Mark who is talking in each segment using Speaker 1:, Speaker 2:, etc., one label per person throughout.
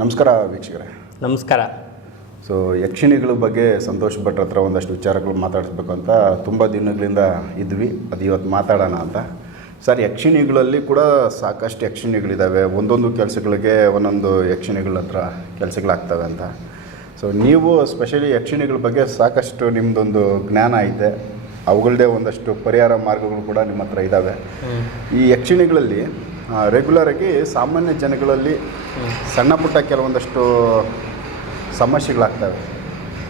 Speaker 1: ನಮಸ್ಕಾರ ವೀಕ್ಷಕರೇ.
Speaker 2: ನಮಸ್ಕಾರ.
Speaker 1: ಸೊ ಯಕ್ಷಿಣಿಗಳ ಬಗ್ಗೆ ಸಂತೋಷ್ ಭಟ್ ಹತ್ರ ಒಂದಷ್ಟು ವಿಚಾರಗಳು ಮಾತಾಡಿಸ್ಬೇಕು ಅಂತ ತುಂಬ ದಿನಗಳಿಂದ ಇದ್ವಿ. ಅದು ಇವತ್ತು ಮಾತಾಡೋಣ ಅಂತ. ಸರ್ ಯಕ್ಷಿಣಿಗಳಲ್ಲಿ ಕೂಡ ಸಾಕಷ್ಟು ಯಕ್ಷಿಣಿಗಳಿದ್ದಾವೆ ಒಂದೊಂದು ಕೆಲಸಗಳಿಗೆ ಒಂದೊಂದು ಯಕ್ಷಿಣಿಗಳ ಹತ್ರ ಕೆಲಸಗಳಾಗ್ತವೆ ಅಂತ. ಸೊ ನೀವು ಸ್ಪೆಷಲಿ ಯಕ್ಷಿಣಿಗಳ ಬಗ್ಗೆ ಸಾಕಷ್ಟು ನಿಮ್ಮದೊಂದು ಜ್ಞಾನ ಐತೆ. ಅವುಗಳದೇ ಒಂದಷ್ಟು ಪರಿಹಾರ ಮಾರ್ಗಗಳು ಕೂಡ ನಿಮ್ಮ ಹತ್ರ ಇದ್ದಾವೆ ಈ ಯಕ್ಷಿಣಿಗಳಲ್ಲಿ ರೆಗ್ಯುಲರಾಗಿ ಸಾಮಾನ್ಯ ಜನಗಳಲ್ಲಿ ಸಣ್ಣ ಪುಟ್ಟ ಕೆಲವೊಂದಷ್ಟು ಸಮಸ್ಯೆಗಳಾಗ್ತವೆ.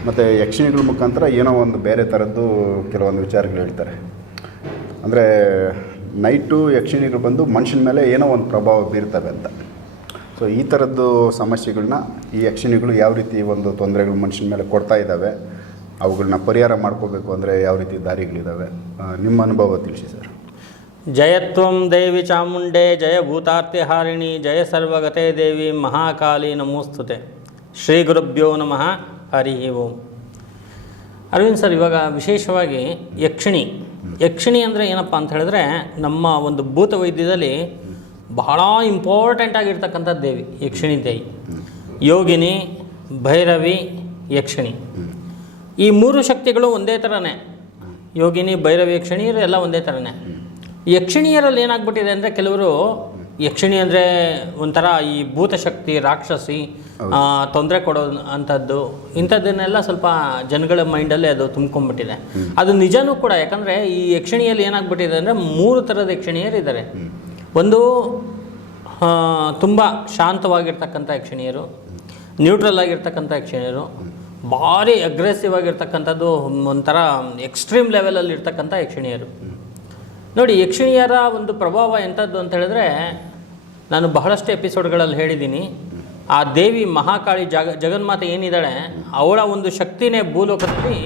Speaker 1: ಮತ್ತು ಯಕ್ಷಿಣಿಗಳ ಮುಖಾಂತರ ಏನೋ ಒಂದು ಬೇರೆ ಥರದ್ದು ಕೆಲವೊಂದು ವಿಚಾರಗಳು ಹೇಳ್ತಾರೆ. ಅಂದರೆ ನೈಟು ಯಕ್ಷಿಣಿಗಳು ಬಂದು ಮನುಷ್ಯನ ಮೇಲೆ ಏನೋ ಒಂದು ಪ್ರಭಾವ ಬೀರ್ತವೆ ಅಂತ. ಸೊ ಈ ಥರದ್ದು ಸಮಸ್ಯೆಗಳನ್ನ ಈ ಯಕ್ಷಿಣಿಗಳು ಯಾವ ರೀತಿ ಒಂದು ತೊಂದರೆಗಳು ಮನುಷ್ಯನ ಮೇಲೆ ಕೊಡ್ತಾ ಇದ್ದಾವೆ ಅವುಗಳನ್ನ ಪರಿಹಾರ ಮಾಡ್ಕೋಬೇಕು ಅಂದರೆ ಯಾವ ರೀತಿ ದಾರಿಗಳಿದ್ದಾವೆ ನಿಮ್ಮ ಅನುಭವ ತಿಳಿಸಿ ಸರ್.
Speaker 2: ಜಯತ್ವಂ ದೇವಿ ಚಾಮುಂಡೆ ಜಯ ಭೂತಾರ್ತಿಹಾರಿಣಿ ಜಯ ಸರ್ವಗತೆ ದೇವಿ ಮಹಾಕಾಲಿ ನಮೋಸ್ತುತೆ ಶ್ರೀ ಗುರುಭ್ಯೋ ನಮಃ ಹರಿ ಓಂ ಅರವಿಂದ್ ಸರ್, ಇವಾಗ ವಿಶೇಷವಾಗಿ ಯಕ್ಷಿಣಿ. ಯಕ್ಷಿಣಿ ಅಂದರೆ ಏನಪ್ಪ ಅಂತ ಹೇಳಿದ್ರೆ ನಮ್ಮ ಒಂದು ಭೂತ ವೈದ್ಯದಲ್ಲಿ ಬಹಳ ಇಂಪಾರ್ಟೆಂಟ್ ಆಗಿರ್ತಕ್ಕಂಥ ದೇವಿ, ಯಕ್ಷಿಣಿ ದೇವಿ. ಯೋಗಿನಿ, ಭೈರವಿ, ಯಕ್ಷಿಣಿ. ಈ ಮೂರು ಶಕ್ತಿಗಳು ಒಂದೇ ಥರನೇ ಯೋಗಿನಿ, ಭೈರವಿ, ಯಕ್ಷಿಣಿ ಎಲ್ಲ ಒಂದೇ ಥರನೇ ಯಕ್ಷಿಣಿಯರಲ್ಲಿ ಏನಾಗ್ಬಿಟ್ಟಿದೆ ಅಂದರೆ ಕೆಲವರು, ಯಕ್ಷಿಣಿ ಅಂದರೆ ಒಂಥರ ಈ ಭೂತಶಕ್ತಿ ರಾಕ್ಷಸಿ ತೊಂದರೆ ಕೊಡೋ ಅಂಥದ್ದು, ಇಂಥದ್ದನ್ನೆಲ್ಲ ಸ್ವಲ್ಪ ಜನಗಳ ಮೈಂಡಲ್ಲಿ ಅದು ತುಂಬ್ಕೊಂಡ್ಬಿಟ್ಟಿದೆ. ಅದು ನಿಜನೂ ಕೂಡ, ಯಾಕಂದರೆ ಈ ಯಕ್ಷಿಣಿಯಲ್ಲಿ ಏನಾಗ್ಬಿಟ್ಟಿದೆ ಅಂದರೆ ಮೂರು ಥರದ ಯಕ್ಷಿಣಿಯರು ಇದ್ದಾರೆ. ಒಂದು ತುಂಬ ಶಾಂತವಾಗಿರ್ತಕ್ಕಂಥ ಯಕ್ಷಿಣಿಯರು ನ್ಯೂಟ್ರಲ್ ಆಗಿರ್ತಕ್ಕಂಥ ಯಕ್ಷಿಣಿಯರು, ಭಾರಿ ಅಗ್ರೆಸಿವ್ ಆಗಿರ್ತಕ್ಕಂಥದ್ದು ಒಂಥರ ಎಕ್ಸ್ಟ್ರೀಮ್ ಲೆವೆಲಲ್ಲಿ ಇರ್ತಕ್ಕಂಥ ಯಕ್ಷಿಣಿಯರು. ನೋಡಿ, ಯಕ್ಷಿಣಿಯರ ಒಂದು ಪ್ರಭಾವ ಎಂಥದ್ದು ಅಂತ ಹೇಳಿದ್ರೆ, ನಾನು ಬಹಳಷ್ಟು ಎಪಿಸೋಡ್ಗಳಲ್ಲಿ ಹೇಳಿದ್ದೀನಿ. ಆ ದೇವಿ ಮಹಾಕಾಳಿ ಜಗ, ಜಗನ್ಮಾತೆ ಏನಿದ್ದಾಳೆ, ಅವಳ ಒಂದು ಶಕ್ತಿನೇ ಭೂಲೋಕದಲ್ಲಿ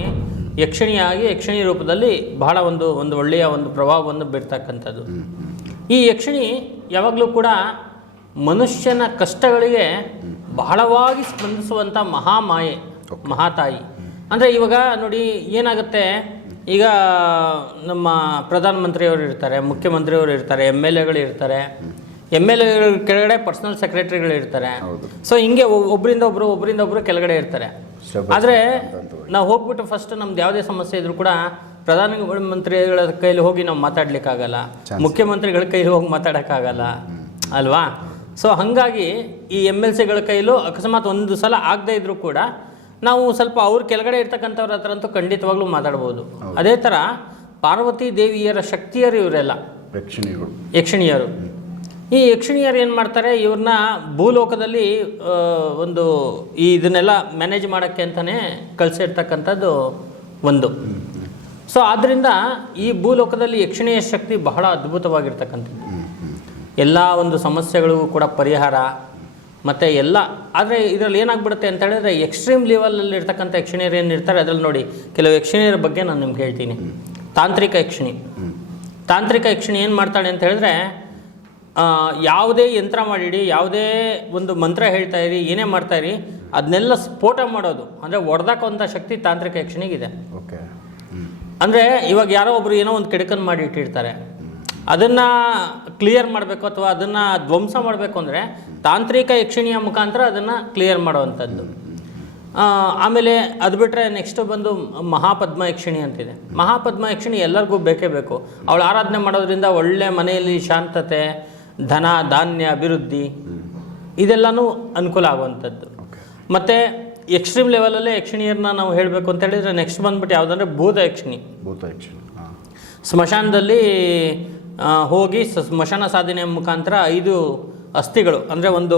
Speaker 2: ಯಕ್ಷಿಣಿಯಾಗಿ, ಯಕ್ಷಿಣಿ ರೂಪದಲ್ಲಿ ಬಹಳ ಒಂದು ಒಂದು ಒಳ್ಳೆಯ ಒಂದು ಪ್ರಭಾವವನ್ನು ಬೀರ್ತಕ್ಕಂಥದ್ದು. ಈ ಯಕ್ಷಿಣಿ ಯಾವಾಗಲೂ ಕೂಡ ಮನುಷ್ಯನ ಕಷ್ಟಗಳಿಗೆ ಬಹಳವಾಗಿ ಸ್ಪಂದಿಸುವಂಥ ಮಹಾಮಾಯೆ, ಮಹಾತಾಯಿ. ಅಂದರೆ ಇವಾಗ ನೋಡಿ ಏನಾಗುತ್ತೆ ಈಗ ನಮ್ಮ ಪ್ರಧಾನಮಂತ್ರಿಯವರು ಇರ್ತಾರೆ ಮುಖ್ಯಮಂತ್ರಿಯವರು ಇರ್ತಾರೆ ಎಂ ಎಲ್ ಎಗಳು ಇರ್ತಾರೆ. ಎಂ ಎಲ್ ಎಗಳ ಕೆಳಗಡೆ ಪರ್ಸನಲ್ ಸೆಕ್ರೆಟರಿಗಳು ಇರ್ತಾರೆ. ಸೊ ಹಿಂಗೆ ಒಬ್ಬರಿಂದ ಒಬ್ಬರು ಒಬ್ರು ಒಬ್ಬರಿಂದ ಒಬ್ರು ಕೆಳಗಡೆ ಇರ್ತಾರೆ. ಆದರೆ ನಾವು ಹೋಗ್ಬಿಟ್ಟು ಫಸ್ಟ್ ನಮ್ದು ಯಾವುದೇ ಸಮಸ್ಯೆ ಇದ್ರೂ ಕೂಡ ಪ್ರಧಾನಮಂತ್ರಿಗಳ ಕೈಲಿ ಹೋಗಿ ನಾವು ಮಾತಾಡ್ಲಿಕ್ಕಾಗಲ್ಲ. ಮುಖ್ಯಮಂತ್ರಿಗಳ ಕೈಲಿ ಹೋಗಿ ಮಾತಾಡೋಕ್ಕಾಗಲ್ಲ. ಅಲ್ವಾ? ಸೊ ಹಾಗಾಗಿ ಈ ಎಂ ಎಲ್ ಸಿಗಳ ಕೈಲೂ ಅಕಸ್ಮಾತ್ ಒಂದು ಸಲ ಆಗದೇ ಇದ್ರೂ ಕೂಡ ನಾವು ಸ್ವಲ್ಪ ಅವ್ರ ಕೆಳಗಡೆ ಇರ್ತಕ್ಕಂಥವ್ರ ಹತ್ರ ಅಂತೂ ಖಂಡಿತವಾಗ್ಲೂ ಮಾತಾಡ್ಬೋದು. ಅದೇ ಥರ ಪಾರ್ವತಿ ದೇವಿಯರ ಶಕ್ತಿಯರು ಇವರೆಲ್ಲ.
Speaker 1: ಯಕ್ಷಿಣಿಗಳು
Speaker 2: ಯಕ್ಷಿಣಿಯರು. ಈ ಯಕ್ಷಿಣಿಯರು ಏನು ಮಾಡ್ತಾರೆ ಇವ್ರನ್ನ ಭೂಲೋಕದಲ್ಲಿ ಒಂದು ಈ ಇದನ್ನೆಲ್ಲ ಮ್ಯಾನೇಜ್ ಮಾಡೋಕ್ಕೆ ಅಂತಲೇ ಕಳಿಸಿರ್ತಕ್ಕಂಥದ್ದು ಒಂದು. ಸೊ ಆದ್ದರಿಂದ ಈ ಭೂಲೋಕದಲ್ಲಿ ಯಕ್ಷಿಣಿಯ ಶಕ್ತಿ ಬಹಳ ಅದ್ಭುತವಾಗಿರ್ತಕ್ಕಂಥದ್ದು. ಎಲ್ಲ ಒಂದು ಸಮಸ್ಯೆಗಳಿಗೂ ಕೂಡ ಪರಿಹಾರ. ಮತ್ತು ಎಲ್ಲ ಆದರೆ ಇದರಲ್ಲಿ ಏನಾಗ್ಬಿಡುತ್ತೆ ಅಂತ ಹೇಳಿದ್ರೆ ಎಕ್ಸ್ಟ್ರೀಮ್ ಲೆವೆಲಲ್ಲಿ ಇರ್ತಕ್ಕಂಥ ಯಕ್ಷಿಣಿಯರು ಏನು ಇರ್ತಾರೆ ಅದರಲ್ಲಿ ನೋಡಿ ಕೆಲವು ಯಕ್ಷಿಣಿಯರ ಬಗ್ಗೆ ನಾನು ನಿಮ್ಗೆ ಹೇಳ್ತೀನಿ. ತಾಂತ್ರಿಕ ಯಕ್ಷಿಣಿ. ತಾಂತ್ರಿಕ ಯಕ್ಷಿಣಿ ಏನು ಮಾಡ್ತಾಳೆ ಅಂತ ಹೇಳಿದ್ರೆ ಯಾವುದೇ ಯಂತ್ರ ಮಾಡಿಡಿ ಯಾವುದೇ ಒಂದು ಮಂತ್ರ ಹೇಳ್ತಾ ಇರಿ ಏನೇ ಮಾಡ್ತಾ ಇರಿ ಅದನ್ನೆಲ್ಲ ಸ್ಫೋಟ ಮಾಡೋದು. ಅಂದರೆ ಒಡೆದಾಕೋಂಥ ಶಕ್ತಿ ತಾಂತ್ರಿಕ ಯಕ್ಷಿಣಿಗಿದೆ.
Speaker 1: ಓಕೆ.
Speaker 2: ಅಂದರೆ ಇವಾಗ ಯಾರೋ ಒಬ್ರು ಏನೋ ಒಂದು ಕೆಡಕನ್ನು ಮಾಡಿ ಇಟ್ಟಿರ್ತಾರೆ. ಅದನ್ನು ಕ್ಲಿಯರ್ ಮಾಡಬೇಕು ಅಥವಾ ಅದನ್ನು ಧ್ವಂಸ ಮಾಡಬೇಕು ಅಂದರೆ ತಾಂತ್ರಿಕ ಯಕ್ಷಿಣಿಯ ಮುಖಾಂತರ ಅದನ್ನು ಕ್ಲಿಯರ್ ಮಾಡುವಂಥದ್ದು. ಆಮೇಲೆ ಅದು ಬಿಟ್ಟರೆ ನೆಕ್ಸ್ಟ್ ಬಂದು ಮಹಾಪದ್ಮ ಯಕ್ಷಿಣಿ ಅಂತಿದೆ. ಮಹಾಪದ್ಮ ಯಕ್ಷಿಣಿ ಎಲ್ಲರಿಗೂ ಬೇಕೇ ಬೇಕು. ಅವಳು ಆರಾಧನೆ ಮಾಡೋದ್ರಿಂದ ಒಳ್ಳೆ ಮನೆಯಲ್ಲಿ ಶಾಂತತೆ ಧನ ಧಾನ್ಯ ಅಭಿವೃದ್ಧಿ ಇದೆಲ್ಲನೂ ಅನುಕೂಲ ಆಗುವಂಥದ್ದು. ಮತ್ತು ಎಕ್ಸ್ಟ್ರೀಮ್ ಲೆವೆಲಲ್ಲೇ ಯಕ್ಷಿಣಿಯರನ್ನ ನಾವು ಹೇಳಬೇಕು ಅಂತ ಹೇಳಿದರೆ ನೆಕ್ಸ್ಟ್ ಬಂದ್ಬಿಟ್ಟು ಯಾವುದಂದ್ರೆ ಭೂತ ಯಕ್ಷಿಣಿ.
Speaker 1: ಭೂತ ಯಕ್ಷಿಣಿ
Speaker 2: ಸ್ಮಶಾನದಲ್ಲಿ ಹೋಗಿ ಸ್ಮಶಾನ ಸಾಧನೆ ಮುಖಾಂತರ ಐದು ಅಸ್ಥಿಗಳು, ಅಂದರೆ ಒಂದು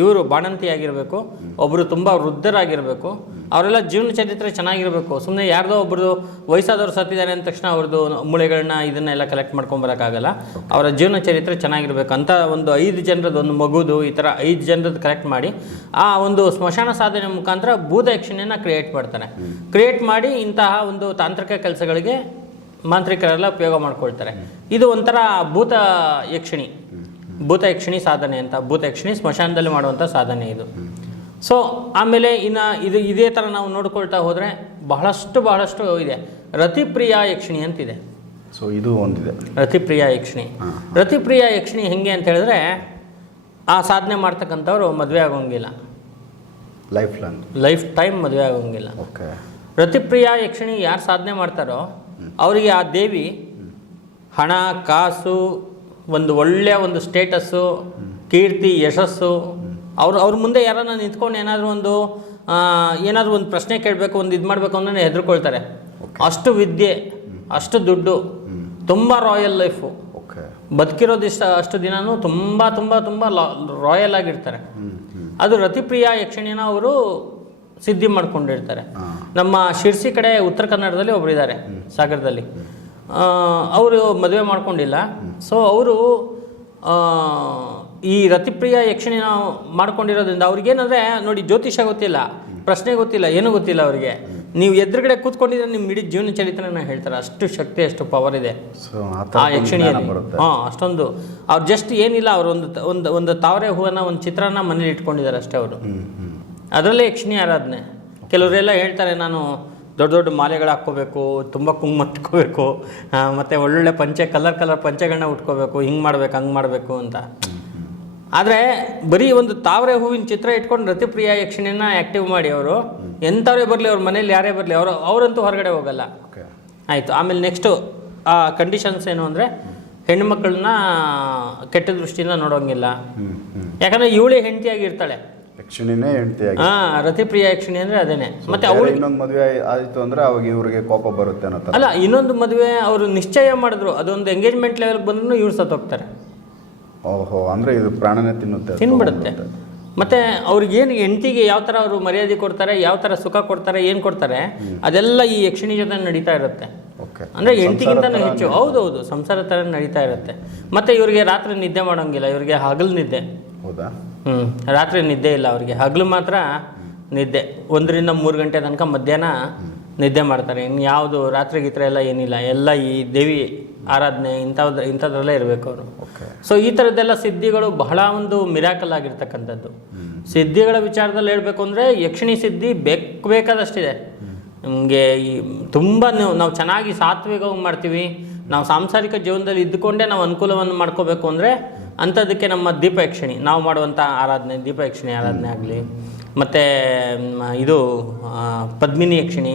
Speaker 2: ಇವರು ಬಾಣಂತಿಯಾಗಿರಬೇಕು ಒಬ್ಬರು ತುಂಬ ವೃದ್ಧರಾಗಿರಬೇಕು, ಅವರೆಲ್ಲ ಜೀವನ ಚರಿತ್ರೆ ಚೆನ್ನಾಗಿರಬೇಕು. ಸುಮ್ಮನೆ ಯಾರ್ದೋ ಒಬ್ಬರು ವಯಸ್ಸಾದವರು ಸತ್ತಿದ್ದಾರೆ ಅಂದ ತಕ್ಷಣ ಅವ್ರದ್ದು ಮೂಳೆಗಳನ್ನ ಇದನ್ನೆಲ್ಲ ಕಲೆಕ್ಟ್ ಮಾಡ್ಕೊಂಬರೋಕ್ಕಾಗಲ್ಲ ಅವರ ಜೀವನ ಚರಿತ್ರೆ ಚೆನ್ನಾಗಿರಬೇಕು. ಅಂತ ಒಂದು ಐದು ಜನರದ್ದು ಒಂದು ಮಗುದು ಈ ಥರ ಐದು ಜನರದ್ದು ಕಲೆಕ್ಟ್ ಮಾಡಿ, ಆ ಒಂದು ಸ್ಮಶಾನ ಸಾಧನೆ ಮುಖಾಂತರ ಭೂತ ಯಕ್ಷಣೆಯನ್ನು ಕ್ರಿಯೇಟ್ ಮಾಡ್ತಾರೆ. ಕ್ರಿಯೇಟ್ ಮಾಡಿ ಇಂತಹ ಒಂದು ತಾಂತ್ರಿಕ ಕೆಲಸಗಳಿಗೆ ಮಾಂತ್ರಿಕರೆಲ್ಲ ಉಪಯೋಗ ಮಾಡ್ಕೊಳ್ತಾರೆ. ಇದು ಒಂಥರ ಭೂತ ಯಕ್ಷಿಣಿ. ಭೂತ ಯಕ್ಷಿಣಿ ಸಾಧನೆ ಅಂತ. ಭೂತ ಯಕ್ಷಿಣಿ ಸ್ಮಶಾನದಲ್ಲಿ ಮಾಡುವಂಥ ಸಾಧನೆ ಇದು. ಸೊ ಆಮೇಲೆ ಇನ್ನು ಇದು ಇದೇ ಥರ ನಾವು ನೋಡ್ಕೊಳ್ತಾ ಹೋದರೆ ಬಹಳಷ್ಟು ಬಹಳಷ್ಟು ಇದೆ. ರತಿಪ್ರಿಯ ಯಕ್ಷಿಣಿ ಅಂತಿದೆ.
Speaker 1: ಸೊ ಇದು ಒಂದಿದೆ.
Speaker 2: ರತಿಪ್ರಿಯ ಯಕ್ಷಿಣಿ. ರತಿಪ್ರಿಯ ಯಕ್ಷಿಣಿ ಹೆಂಗೆ ಅಂತ ಹೇಳಿದ್ರೆ ಆ ಸಾಧನೆ ಮಾಡ್ತಕ್ಕಂಥವ್ರು ಮದುವೆ ಆಗೋಂಗಿಲ್ಲ.
Speaker 1: ಲೈಫ್ ಲಾಂಗ್
Speaker 2: ಲೈಫ್ ಟೈಮ್ ಮದುವೆ ಆಗೋಂಗಿಲ್ಲ.
Speaker 1: ಓಕೆ
Speaker 2: ರತಿಪ್ರಿಯ ಯಕ್ಷಿಣಿ ಯಾರು ಸಾಧನೆ ಮಾಡ್ತಾರೋ ಅವರಿಗೆ ಆ ದೇವಿ ಹಣ ಕಾಸು ಒಂದು ಒಳ್ಳೆಯ ಒಂದು ಸ್ಟೇಟಸ್ಸು ಕೀರ್ತಿ ಯಶಸ್ಸು ಅವ್ರು ಅವ್ರ ಮುಂದೆ ಯಾರನ್ನ ನಿಂತ್ಕೊಂಡು ಏನಾದರೂ ಒಂದು ಏನಾದರೂ ಒಂದು ಪ್ರಶ್ನೆ ಕೇಳಬೇಕು ಒಂದು ಇದು ಮಾಡಬೇಕು ಅಂದ್ರೆ ಹೆದರ್ಕೊಳ್ತಾರೆ. ಅಷ್ಟು ವಿದ್ಯೆ ಅಷ್ಟು ದುಡ್ಡು ತುಂಬ ರಾಯಲ್ ಲೈಫು ಬದುಕಿರೋದಿಷ್ಟ ಅಷ್ಟು ದಿನವೂ ತುಂಬ ತುಂಬ ತುಂಬ ರಾಯಲ್ ಆಗಿರ್ತಾರೆ. ಅದು ರತಿಪ್ರಿಯ ಯಕ್ಷಿಣಿನ ಅವರು ಸಿದ್ಧಿ ಮಾಡ್ಕೊಂಡಿರ್ತಾರೆ. ನಮ್ಮ ಶಿರ್ಸಿ ಕಡೆ ಉತ್ತರ ಕನ್ನಡದಲ್ಲಿ ಒಬ್ರು ಇದ್ದಾರೆ ಸಾಗರದಲ್ಲಿ. ಅವರು ಮದುವೆ ಮಾಡ್ಕೊಂಡಿಲ್ಲ. ಸೊ ಅವರು ಈ ರತಿಪ್ರಿಯ ಯಕ್ಷಿಣಿನ ಮಾಡ್ಕೊಂಡಿರೋದ್ರಿಂದ ಅವ್ರಿಗೇನಂದ್ರೆ ನೋಡಿ ಜ್ಯೋತಿಷ ಗೊತ್ತಿಲ್ಲ ಪ್ರಶ್ನೆ ಗೊತ್ತಿಲ್ಲ ಏನೂ ಗೊತ್ತಿಲ್ಲ ಅವರಿಗೆ. ನೀವು ಎದುರುಗಡೆ ಕೂತ್ಕೊಂಡಿದ್ರೆ ನಿಮ್ಮ ಇಡೀ ಜೀವನ ಚರಿತ್ರೆನ ಹೇಳ್ತಾರೆ. ಅಷ್ಟು ಶಕ್ತಿ ಅಷ್ಟು ಪವರ್ ಇದೆ.
Speaker 1: ಸೊ ಆ
Speaker 2: ಯಕ್ಷಿಣಿಯಲ್ಲಿ ಹಾಂ ಅಷ್ಟೊಂದು. ಅವ್ರು ಜಸ್ಟ್ ಏನಿಲ್ಲ ಅವರು ಒಂದು ಒಂದು ಒಂದು ತಾವರೆ ಹೂವನ್ನ ಒಂದು ಚಿತ್ರಾನ್ನ ಮನೇಲಿ ಇಟ್ಕೊಂಡಿದ್ದಾರೆ ಅಷ್ಟೇ ಅವರು. ಅದರಲ್ಲೇ ಯಕ್ಷಿಣಿ ಆರಾಧನೆ. ಕೆಲವರೆಲ್ಲ ಹೇಳ್ತಾರೆ ನಾನು ದೊಡ್ಡ ದೊಡ್ಡ ಮಾಲೆಗಳು ಹಾಕ್ಕೋಬೇಕು ತುಂಬ ಕುಂಕುಮ ಇಟ್ಕೋಬೇಕು ಮತ್ತು ಒಳ್ಳೊಳ್ಳೆ ಪಂಚೆ ಕಲರ್ ಕಲರ್ ಪಂಚೆಗಳನ್ನ ಉಟ್ಕೋಬೇಕು ಹಿಂಗೆ ಮಾಡಬೇಕು ಹಂಗೆ ಮಾಡಬೇಕು ಅಂತ. ಆದರೆ ಬರೀ ಒಂದು ತಾವರೆ ಹೂವಿನ ಚಿತ್ರ ಇಟ್ಕೊಂಡು ರತಿಪ್ರಿಯ ಯಕ್ಷಿಣಿಯನ್ನು ಆ್ಯಕ್ಟಿವ್ ಮಾಡಿ ಅವರು ಎಂಥವರೇ ಬರಲಿ ಅವ್ರ ಮನೇಲಿ ಯಾರೇ ಬರಲಿ ಅವರು ಅವರಂತೂ ಹೊರಗಡೆ ಹೋಗಲ್ಲ. ಆಯಿತು ಆಮೇಲೆ ನೆಕ್ಸ್ಟು ಆ ಕಂಡೀಷನ್ಸ್ ಏನು ಅಂದರೆ ಹೆಣ್ಮಕ್ಳನ್ನ ಕೆಟ್ಟ ದೃಷ್ಟಿಯಿಂದ ನೋಡೋಂಗಿಲ್ಲ. ಯಾಕಂದರೆ ಇವಳೇ ಹೆಂಡತಿಯಾಗಿ ಇರ್ತಾಳೆ
Speaker 1: ಯಕ್ಷಿಣಿನೇ ಹೆಂಡತಿಯಾಗಿ
Speaker 2: ಹಾಂ ರತಿಪ್ರಿಯ ಯಕ್ಷಿಣಿ ಅಂದ್ರೆ ಅದೇನೆ. ಮತ್ತೆ ಅವಳು
Speaker 1: ಇನ್ನೊಂದು ಮದುವೆ ಆಯಿತು ಅಂದ್ರೆ ಅವಾಗ ಇವ್ರಿಗೆ ಕೋಪ ಬರುತ್ತೆ ಅನ್ನೋ ಥರ.
Speaker 2: ಅಲ್ಲ ಇನ್ನೊಂದು ಮದುವೆ ಅವರು ನಿಶ್ಚಯ ಮಾಡಿದ್ರು. ಅದೊಂದು ಎಂಗೇಜ್ಮೆಂಟ್ ಲೆವೆಲ್ಗೆ ಬಂದ್ರು ಇವ್ರು ಸತ್ತೋಗ್ತಾರೆ
Speaker 1: ಓಹೋ ಅಂದರೆ ಇದು ಪ್ರಾಣನೇ ತಿನ್ನುತ್ತೆ
Speaker 2: ತಿನ್ಬಿಡುತ್ತೆ. ಮತ್ತೆ ಅವ್ರಿಗೇನು ಹೆಂಡತಿಗೆ ಯಾವ ಥರ ಅವರು ಮರ್ಯಾದೆ ಕೊಡ್ತಾರೆ ಯಾವ ಥರ ಸುಖ ಕೊಡ್ತಾರೆ ಏನು ಕೊಡ್ತಾರೆ ಅದೆಲ್ಲ ಈ ಯಕ್ಷಿಣಿ ಜೊತೆ ನಡೀತಾ ಇರುತ್ತೆ. ಅಂದರೆ ಹೆಂಡತಿಗಿಂತನೂ ಹೆಚ್ಚು. ಹೌದೌದು ಸಂಸಾರ ಥರ ನಡೀತಾ ಇರುತ್ತೆ. ಮತ್ತೆ ಇವರಿಗೆ ರಾತ್ರಿ ನಿದ್ದೆ ಮಾಡೋಂಗಿಲ್ಲ. ಇವರಿಗೆ ಹಗಲು ನಿದ್ದೆ.
Speaker 1: ಹೌದಾ?
Speaker 2: ಹ್ಞೂ ರಾತ್ರಿ ನಿದ್ದೆ ಇಲ್ಲ ಅವರಿಗೆ. ಹಗಲು ಮಾತ್ರ ನಿದ್ದೆ. ಒಂದರಿಂದ ಮೂರು ಗಂಟೆ ತನಕ ಮಧ್ಯಾಹ್ನ ನಿದ್ದೆ ಮಾಡ್ತಾರೆ. ಇನ್ನು ಯಾವುದು ರಾತ್ರಿ ಗೀತ್ರ ಎಲ್ಲ ಏನಿಲ್ಲ. ಎಲ್ಲ ಈ ದೇವಿ ಆರಾಧನೆ ಇಂಥದ್ದು ಇಂಥದ್ರಲ್ಲೇ ಇರಬೇಕು ಅವರು. ಸೊ ಈ ಥರದ್ದೆಲ್ಲ ಸಿದ್ಧಿಗಳು ಬಹಳ ಒಂದು ಮಿರಾಕಲ್ ಆಗಿರ್ತಕ್ಕಂಥದ್ದು. ಸಿದ್ಧಿಗಳ ವಿಚಾರದಲ್ಲಿ ಹೇಳಬೇಕು ಅಂದರೆ ಯಕ್ಷಿಣಿ ಸಿದ್ಧಿ ಬೇಕು ಬೇಕಾದಷ್ಟಿದೆ. ನಮಗೆ ಈ ತುಂಬ ನಾವು ಚೆನ್ನಾಗಿ ಸಾತ್ವಿಕವಾಗಿ ಮಾಡ್ತೀವಿ. ನಾವು ಸಾಂಸಾರಿಕ ಜೀವನದಲ್ಲಿ ಇದ್ದುಕೊಂಡೇ ನಾವು ಅನುಕೂಲವನ್ನು ಮಾಡ್ಕೋಬೇಕು ಅಂದರೆ ಅಂಥದ್ದಕ್ಕೆ ನಮ್ಮ ದೀಪ ಯಕ್ಷಿಣಿ ನಾವು ಮಾಡುವಂಥ ಆರಾಧನೆ ದೀಪ ಯಕ್ಷಿಣಿ ಆರಾಧನೆ ಆಗಲಿ ಮತ್ತು ಇದು ಪದ್ಮಿನಿ ಯಕ್ಷಿಣಿ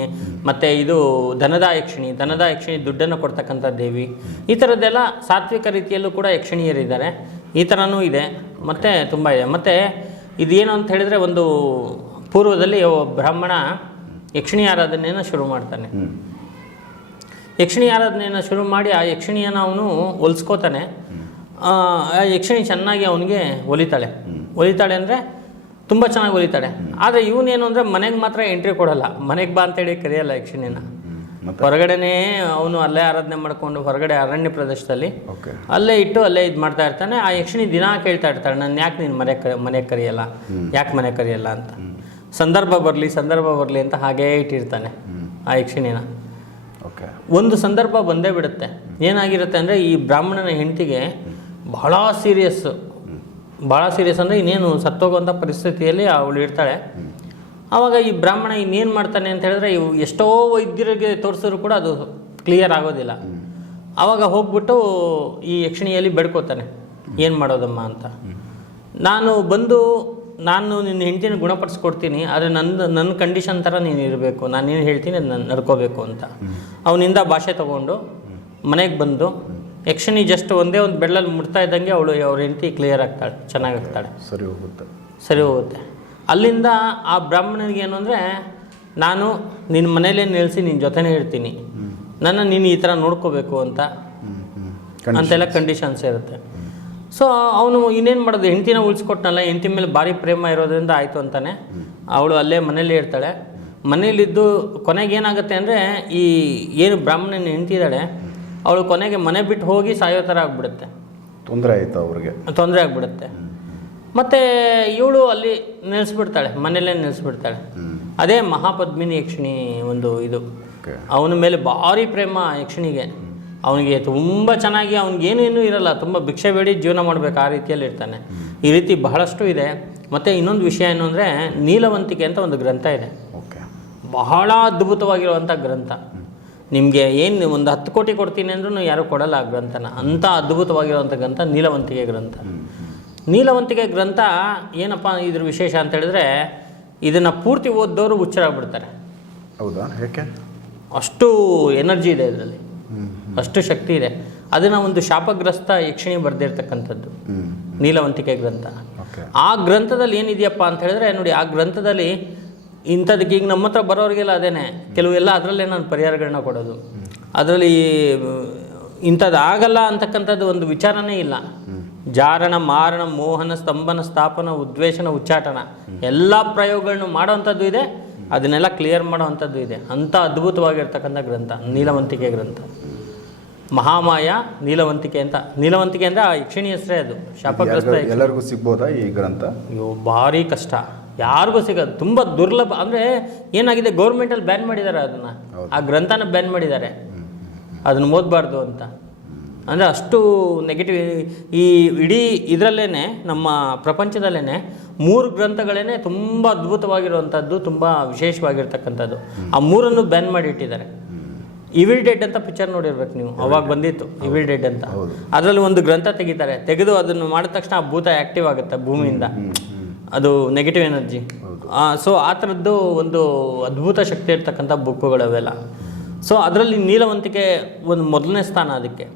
Speaker 2: ಮತ್ತು ಇದು ಧನದ ಯಕ್ಷಿಣಿ ಧನದ ಯಕ್ಷಿಣಿ ದುಡ್ಡನ್ನು ಕೊಡ್ತಕ್ಕಂಥ ದೇವಿ ಈ ಥರದ್ದೆಲ್ಲ ಸಾತ್ವಿಕ ರೀತಿಯಲ್ಲೂ ಕೂಡ ಯಕ್ಷಿಣಿಯರಿದ್ದಾರೆ. ಈ ಥರನೂ ಇದೆ ಮತ್ತು ತುಂಬ ಇದೆ. ಮತ್ತು ಇದೇನು ಅಂತ ಹೇಳಿದರೆ ಒಂದು ಪೂರ್ವದಲ್ಲಿ ಬ್ರಾಹ್ಮಣ ಯಕ್ಷಿಣಿ ಆರಾಧನೆಯನ್ನು ಶುರು ಮಾಡ್ತಾನೆ. ಯಕ್ಷಿಣಿ ಆರಾಧನೆಯನ್ನು ಶುರು ಮಾಡಿ ಆ ಯಕ್ಷಿಣಿಯನ್ನು ಅವನು ಹೊಲಿಸ್ಕೋತಾನೆ. ಯಕ್ಷಿಣಿ ಚೆನ್ನಾಗಿ ಅವನಿಗೆ ಒಲಿತಾಳೆ. ಒಲಿತಾಳೆ ಅಂದರೆ ತುಂಬ ಚೆನ್ನಾಗಿ ಒಲಿತಾಳೆ. ಆದರೆ ಇವನೇನು ಅಂದರೆ ಮನೆಗೆ ಮಾತ್ರ ಎಂಟ್ರಿ ಕೊಡಲ್ಲ. ಮನೆಗೆ ಬಾ ಅಂತೇಳಿ ಕರೆಯಲ್ಲ ಯಕ್ಷಿಣಿನ. ಹೊರಗಡೆನೇ ಅವನು ಅಲ್ಲೇ ಆರಾಧನೆ ಮಾಡಿಕೊಂಡು ಹೊರಗಡೆ ಅರಣ್ಯ ಪ್ರದೇಶದಲ್ಲಿ
Speaker 1: ಓಕೆ.
Speaker 2: ಅಲ್ಲೇ ಇಟ್ಟು ಅಲ್ಲೇ ಇದು ಮಾಡ್ತಾ ಇರ್ತಾನೆ. ಆ ಯಕ್ಷಿಣಿ ದಿನ ಕೇಳ್ತಾ ಇರ್ತಾಳೆ ನಾನು ಯಾಕೆ ನೀನು ಮನೆ ಕ ಮನೆಗೆ ಕರೆಯಲ್ಲ? ಯಾಕೆ ಮನೆ ಕರೆಯಲ್ಲ? ಅಂತ. ಸಂದರ್ಭ ಬರಲಿ ಸಂದರ್ಭ ಬರಲಿ ಅಂತ ಹಾಗೇ ಇಟ್ಟಿರ್ತಾನೆ ಆ ಯಕ್ಷಿಣಿನ.
Speaker 1: ಓಕೆ.
Speaker 2: ಒಂದು ಸಂದರ್ಭ ಬಂದೇ ಬಿಡುತ್ತೆ. ಏನಾಗಿರುತ್ತೆ ಅಂದರೆ ಈ ಬ್ರಾಹ್ಮಣನ ಹೆಂಡತಿಗೆ ಬಹಳ ಸೀರಿಯಸ್ ಭಾಳ ಸೀರಿಯಸ್ ಅಂದರೆ ಇನ್ನೇನು ಸತ್ತೋಗುವಂಥ ಪರಿಸ್ಥಿತಿಯಲ್ಲಿ ಅವಳು ಇರ್ತಾಳೆ. ಆವಾಗ ಈ ಬ್ರಾಹ್ಮಣ ಇನ್ನೇನು ಮಾಡ್ತಾನೆ ಅಂತ ಹೇಳಿದ್ರೆ ಇವು ಎಷ್ಟೋ ವೈದ್ಯರಿಗೆ ತೋರಿಸಿದ್ರು ಕೂಡ ಅದು ಕ್ಲಿಯರ್ ಆಗೋದಿಲ್ಲ. ಆವಾಗ ಹೋಗ್ಬಿಟ್ಟು ಈ ಯಕ್ಷಿಣಿಯಲ್ಲಿ ಬೇಡ್ಕೋತಾನೆ. ಏನು ಮಾಡೋದಮ್ಮ ಅಂತ. ನಾನು ಬಂದು ನಾನು ನಿನ್ನ ಹೆಂಡತಿನ ಗುಣಪಡಿಸ್ಕೊಡ್ತೀನಿ, ಆದರೆ ನನ್ನ ನನ್ನ ಕಂಡೀಷನ್ ಥರ ನೀನು ಇರಬೇಕು. ನಾನು ಏನು ಹೇಳ್ತೀನಿ ನಾನು ನಡ್ಕೋಬೇಕು ಅಂತ. ಅವನಿಂದ ಭಾಷೆ ತಗೊಂಡು ಮನೆಗೆ ಬಂದು ಯಕ್ಷಿಣಿ ಜಸ್ಟ್ ಒಂದೇ ಒಂದು ಬೆಳ್ಳಲ್ಲಿ ಮುಟ್ತಾ ಇದ್ದಂಗೆ ಅವಳು ಅವ್ರ ಹೆಂಡತಿ ಕ್ಲಿಯರ್ ಆಗ್ತಾಳೆ ಚೆನ್ನಾಗಾಗ್ತಾಳೆ
Speaker 1: ಸರಿ ಹೋಗುತ್ತೆ.
Speaker 2: ಸರಿ ಹೋಗುತ್ತೆ. ಅಲ್ಲಿಂದ ಆ ಬ್ರಾಹ್ಮಣನಿಗೆ ಏನು ಅಂದರೆ ನಾನು ನಿನ್ನ ಮನೇಲೇ ನಿಲ್ಲಿಸಿ ನಿನ್ನ ಜೊತೆನೇ ಇರ್ತೀನಿ. ನನ್ನ ನೀನು ಈ ಥರ ನೋಡ್ಕೋಬೇಕು ಅಂತ. ಅಂತೆಲ್ಲ ಕಂಡೀಷನ್ಸ್ ಇರುತ್ತೆ. ಸೊ ಅವನು ಇನ್ನೇನು ಮಾಡೋದು? ಹೆಂಡ್ತಿನ ಉಳಿಸ್ಕೊಟ್ನಲ್ಲ ಹೆಂಡ್ತಿ ಮೇಲೆ ಭಾರಿ ಪ್ರೇಮ ಇರೋದ್ರಿಂದ ಆಯಿತು ಅಂತಾನೆ. ಅವಳು ಅಲ್ಲೇ ಮನೇಲೇ ಇರ್ತಾಳೆ. ಮನೇಲಿದ್ದು ಕೊನೆಗೆ ಏನಾಗುತ್ತೆ ಅಂದರೆ ಈ ಏನು ಬ್ರಾಹ್ಮಣನ ಹೆಂಡ್ತಿ ಇದ್ದಾಳೆ ಅವಳು ಕೊನೆಗೆ ಮನೆ ಬಿಟ್ಟು ಹೋಗಿ ಸಾಯೋ ಥರ ಆಗಿಬಿಡುತ್ತೆ.
Speaker 1: ತೊಂದರೆ ಆಯಿತು ಅವ್ರಿಗೆ.
Speaker 2: ತೊಂದರೆ ಆಗ್ಬಿಡುತ್ತೆ. ಮತ್ತು ಇವಳು ಅಲ್ಲಿ ನಿಲ್ಲಿಸ್ಬಿಡ್ತಾಳೆ ಮನೇಲೇ ನಿಲ್ಲಿಸ್ಬಿಡ್ತಾಳೆ ಅದೇ ಮಹಾಪದ್ಮಿನಿ ಯಕ್ಷಿಣಿ ಒಂದು ಇದು. ಅವನ ಮೇಲೆ ಭಾರಿ ಪ್ರೇಮ ಯಕ್ಷಿಣಿಗೆ. ಅವನಿಗೆ ತುಂಬ ಚೆನ್ನಾಗಿ ಅವನಿಗೇನೇನು ಇರಲ್ಲ ತುಂಬ ಭಿಕ್ಷೆ ಬೇಡಿ ಜೀವನ ಮಾಡಬೇಕು ಆ ರೀತಿಯಲ್ಲಿ ಇರ್ತಾನೆ. ಈ ರೀತಿ ಬಹಳಷ್ಟು ಇದೆ. ಮತ್ತು ಇನ್ನೊಂದು ವಿಷಯ ಏನು ಅಂದರೆ ನೀಲವಂತಿಕೆ ಅಂತ ಒಂದು ಗ್ರಂಥ ಇದೆ.
Speaker 1: ಓಕೆ.
Speaker 2: ಬಹಳ ಅದ್ಭುತವಾಗಿರುವಂಥ ಗ್ರಂಥ. ನಿಮಗೆ ಏನು ಒಂದು ಹತ್ತು ಕೋಟಿ ಕೊಡ್ತೀನಿ ಅಂದ್ರೂ ಯಾರೂ ಕೊಡಲ್ಲ ಆ ಗ್ರಂಥನ ಅಂಥ ಅದ್ಭುತವಾಗಿರುವಂಥ ಗ್ರಂಥ. ನೀಲವಂತಿಕೆ ಗ್ರಂಥ ನೀಲವಂತಿಕೆ ಗ್ರಂಥ ಏನಪ್ಪ ಇದ್ರ ವಿಶೇಷ ಅಂತ ಹೇಳಿದ್ರೆ ಇದನ್ನು ಪೂರ್ತಿ ಓದಿದವರು ಹುಚ್ಚರಾಗ್ಬಿಡ್ತಾರೆ.
Speaker 1: ಹೌದಾ? ಯಾಕೆ?
Speaker 2: ಅಷ್ಟು ಎನರ್ಜಿ ಇದೆ ಇದರಲ್ಲಿ. ಅಷ್ಟು ಶಕ್ತಿ ಇದೆ. ಅದನ್ನು ಒಂದು ಶಾಪಗ್ರಸ್ತ ಯಕ್ಷಿಣಿ ಬರೆದಿರ್ತಕ್ಕಂಥದ್ದು. ನೀಲವಂತಿಕೆ ಗ್ರಂಥ. ಆ ಗ್ರಂಥದಲ್ಲಿ ಏನಿದೆಯಪ್ಪ ಅಂತ ಹೇಳಿದ್ರೆ ನೋಡಿ ಆ ಗ್ರಂಥದಲ್ಲಿ ಇಂಥದಕ್ಕೆ ಈಗ ನಮ್ಮ ಹತ್ರ ಬರೋರಿಗೆಲ್ಲ ಅದೇನೆ. ಕೆಲವೆಲ್ಲ ಅದರಲ್ಲೇ ನಾನು ಪರಿಹಾರಗಳನ್ನ ಕೊಡೋದು. ಅದರಲ್ಲಿ ಇಂಥದ್ದು ಆಗಲ್ಲ ಅಂತಕ್ಕಂಥದ್ದು ಒಂದು ವಿಚಾರನೇ ಇಲ್ಲ. ಜಾರಣ ಮಾರಣ ಮೋಹನ ಸ್ತಂಭನ ಸ್ಥಾಪನ ಉದ್ವೇಷನ ಉಚ್ಚಾಟನ ಎಲ್ಲ ಪ್ರಯೋಗಗಳನ್ನು ಮಾಡೋವಂಥದ್ದು ಇದೆ. ಅದನ್ನೆಲ್ಲ ಕ್ಲಿಯರ್ ಮಾಡೋವಂಥದ್ದು ಇದೆ. ಅಂಥ ಅದ್ಭುತವಾಗಿರ್ತಕ್ಕಂಥ ಗ್ರಂಥ ನೀಲವಂತಿಕೆ ಗ್ರಂಥ. ಮಹಾಮಾಯ ನೀಲವಂತಿಕೆ ಅಂತ. ನೀಲವಂತಿಕೆ ಅಂದರೆ ಆ ಯಕ್ಷಿಣಿ ಹೆಸರೇ ಅದು. ಶಾಪಗ್ರಸ್ತ
Speaker 1: ಎಲ್ಲರಿಗೂ ಸಿಗ್ಬೋದಾ ಈ ಗ್ರಂಥ?
Speaker 2: ಅಯ್ಯೋ ಭಾರಿ ಕಷ್ಟ. ಯಾರಿಗೂ ಸಿಗೋದು ತುಂಬ ದುರ್ಲಭ ಅಂದರೆ ಏನಾಗಿದೆ ಗೌರ್ಮೆಂಟಲ್ಲಿ ಬ್ಯಾನ್ ಮಾಡಿದ್ದಾರೆ ಅದನ್ನು. ಆ ಗ್ರಂಥನ ಬ್ಯಾನ್ ಮಾಡಿದ್ದಾರೆ ಅದನ್ನು ಓದಬಾರ್ದು ಅಂತ. ಅಂದರೆ ಅಷ್ಟು ನೆಗೆಟಿವ್ ಈ ಇಡೀ ಇದರಲ್ಲೇ ನಮ್ಮ ಪ್ರಪಂಚದಲ್ಲೇ ಮೂರು ಗ್ರಂಥಗಳೇ ತುಂಬ ಅದ್ಭುತವಾಗಿರುವಂಥದ್ದು ತುಂಬ ವಿಶೇಷವಾಗಿರ್ತಕ್ಕಂಥದ್ದು. ಆ ಮೂರನ್ನು ಬ್ಯಾನ್ ಮಾಡಿ ಇಟ್ಟಿದ್ದಾರೆ. ಇವಿಲ್ ಡೆಡ್ ಅಂತ ಪಿಕ್ಚರ್ ನೋಡಿರ್ಬೇಕು ನೀವು. ಅವಾಗ ಬಂದಿತ್ತು ಇವಿಲ್ ಡೆಡ್ ಅಂತ. ಅದರಲ್ಲಿ ಒಂದು ಗ್ರಂಥ ತೆಗಿತಾರೆ. ತೆಗೆದು ಅದನ್ನು ಮಾಡಿದ ತಕ್ಷಣ ಆ ಭೂತ ಆ್ಯಕ್ಟಿವ್ ಆಗುತ್ತೆ ಭೂಮಿಯಿಂದ. ಅದು ನೆಗೆಟಿವ್ ಎನರ್ಜಿ ಸೊ ಆ ಥರದ್ದು ಒಂದು ಅದ್ಭುತ ಶಕ್ತಿ ಇರ್ತಕ್ಕಂಥ ಬುಕ್ಗಳವೆಲ್ಲ ಅವೆಲ್ಲ. ಸೊ ಅದರಲ್ಲಿ ನೀಲವಂತಿಕೆ ಒಂದು ಮೊದಲನೇ ಸ್ಥಾನ ಅದಕ್ಕೆ.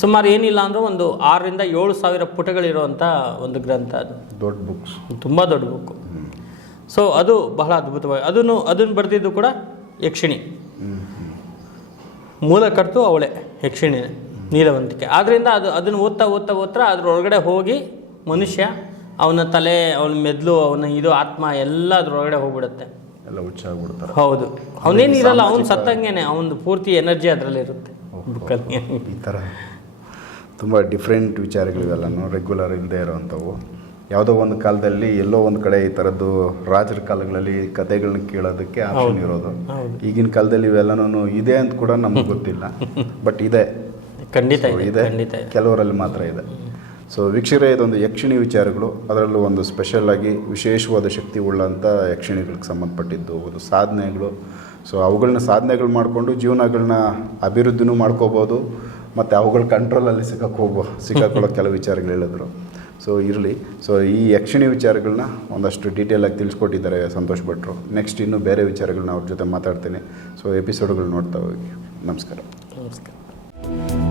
Speaker 2: ಸುಮಾರು ಏನಿಲ್ಲ ಅಂದರೂ ಒಂದು ಆರರಿಂದ ಏಳು ಸಾವಿರ ಪುಟಗಳಿರುವಂಥ ಒಂದು ಗ್ರಂಥ ಅದು.
Speaker 1: ದೊಡ್ಡ ಬುಕ್ಸ್
Speaker 2: ತುಂಬ ದೊಡ್ಡ ಬುಕ್ಕು. ಸೊ ಅದು ಬಹಳ ಅದ್ಭುತವಾಗಿ ಅದನ್ನು ಅದನ್ನು ಬರೆದಿದ್ದು ಕೂಡ ಯಕ್ಷಿಣಿ. ಮೂಲ ಕರ್ತು ಅವಳೆ ಯಕ್ಷಿಣಿ ನೀಲವಂತಿಕೆ. ಆದ್ದರಿಂದ ಅದು ಅದನ್ನು ಓದ್ತಾ ಓದ್ತಾ ಓದ್ತಾ ಅದ್ರೊಳಗಡೆ ಹೋಗಿ ಮನುಷ್ಯ ಅವನ ತಲೆ ಅವನ ಮೆದ್ಲು ಅವನ ಇದು ಆತ್ಮ ಎಲ್ಲ ಅದ್ರೊಳಗಡೆ ಹೋಗ್ಬಿಡುತ್ತೆ.
Speaker 1: ಎಲ್ಲ ಹುಚ್ಚಾಗ್ಬಿಡ್ತಾರೆ
Speaker 2: ಹೌದು. ಅವನೇನು ಇರಲ್ಲ ಅವ್ನು ಸತ್ತಂಗೆನೆ ಅವನದು ಪೂರ್ತಿ ಎನರ್ಜಿ ಅದರಲ್ಲಿ ಇರುತ್ತೆ ಬುಕ್ಕಲ್ಲಿ
Speaker 1: ಈ ಥರ ತುಂಬ ಡಿಫ್ರೆಂಟ್ ವಿಚಾರಗಳಿವೆಲ್ಲ ರೆಗ್ಯುಲರ್ ಇಲ್ಲದೆ ಇರೋವಂಥವು ಯಾವುದೋ ಒಂದು ಕಾಲದಲ್ಲಿ ಎಲ್ಲೋ ಒಂದು ಕಡೆ ಈ ಥರದ್ದು ರಾಜರ ಕಾಲಗಳಲ್ಲಿ ಕತೆಗಳನ್ನ ಕೇಳೋದಕ್ಕೆ ಆಪ್ಷನ್ ಇರೋದು. ಈಗಿನ ಕಾಲದಲ್ಲಿ ಇವೆಲ್ಲನೂ ಇದೆ ಅಂತ ಕೂಡ ನಮ್ಗೆ ಗೊತ್ತಿಲ್ಲ. ಬಟ್ ಇದೆ.
Speaker 2: ಖಂಡಿತ ಇದೆ
Speaker 1: ಇದೆ.
Speaker 2: ಖಂಡಿತ ಇದೆ.
Speaker 1: ಕೆಲವರಲ್ಲಿ ಮಾತ್ರ ಇದೆ. ಸೊ ವೀಕ್ಷಕರೇ ಇದೊಂದು ಯಕ್ಷಿಣಿ ವಿಚಾರಗಳು ಅದರಲ್ಲೂ ಒಂದು ಸ್ಪೆಷಲ್ ಆಗಿ ವಿಶೇಷವಾದ ಶಕ್ತಿ ಉಳ್ಳಂಥ ಯಕ್ಷಿಣಿಗಳಿಗೆ ಸಂಬಂಧಪಟ್ಟಿದ್ದು ಒಂದು ಸಾಧನೆಗಳು ಸೊ ಅವುಗಳನ್ನ ಸಾಧನೆಗಳು ಮಾಡಿಕೊಂಡು ಜೀವನಗಳನ್ನ ಅಭಿವೃದ್ಧಿನೂ ಮಾಡ್ಕೋಬೋದು ಮತ್ತು ಅವುಗಳ ಕಂಟ್ರೋಲಲ್ಲಿ ಸಿಕ್ಕಾಕೋಬೋ ಸಿಕ್ಕಾಕೊಳ್ಳೋ ಕೆಲವು ವಿಚಾರಗಳು ಹೇಳಿದ್ರು ಸೊ ಇರಲಿ ಸೊ ಈ ಯಕ್ಷಿಣಿ ವಿಚಾರಗಳನ್ನ ಒಂದಷ್ಟು ಡೀಟೇಲಾಗಿ ತಿಳಿಸ್ಕೊಟ್ಟಿದ್ದಾರೆ ಸಂತೋಷ್ ಭಟ್ರು ನೆಕ್ಸ್ಟ್ ಇನ್ನೂ ಬೇರೆ ವಿಚಾರಗಳನ್ನ ಅವ್ರ ಜೊತೆ ಮಾತಾಡ್ತೀನಿ ಸೊ ಎಪಿಸೋಡ್ಗಳು ನೋಡ್ತಾ ಹೋಗಿ ನಮಸ್ಕಾರ
Speaker 2: ನಮಸ್ಕಾರ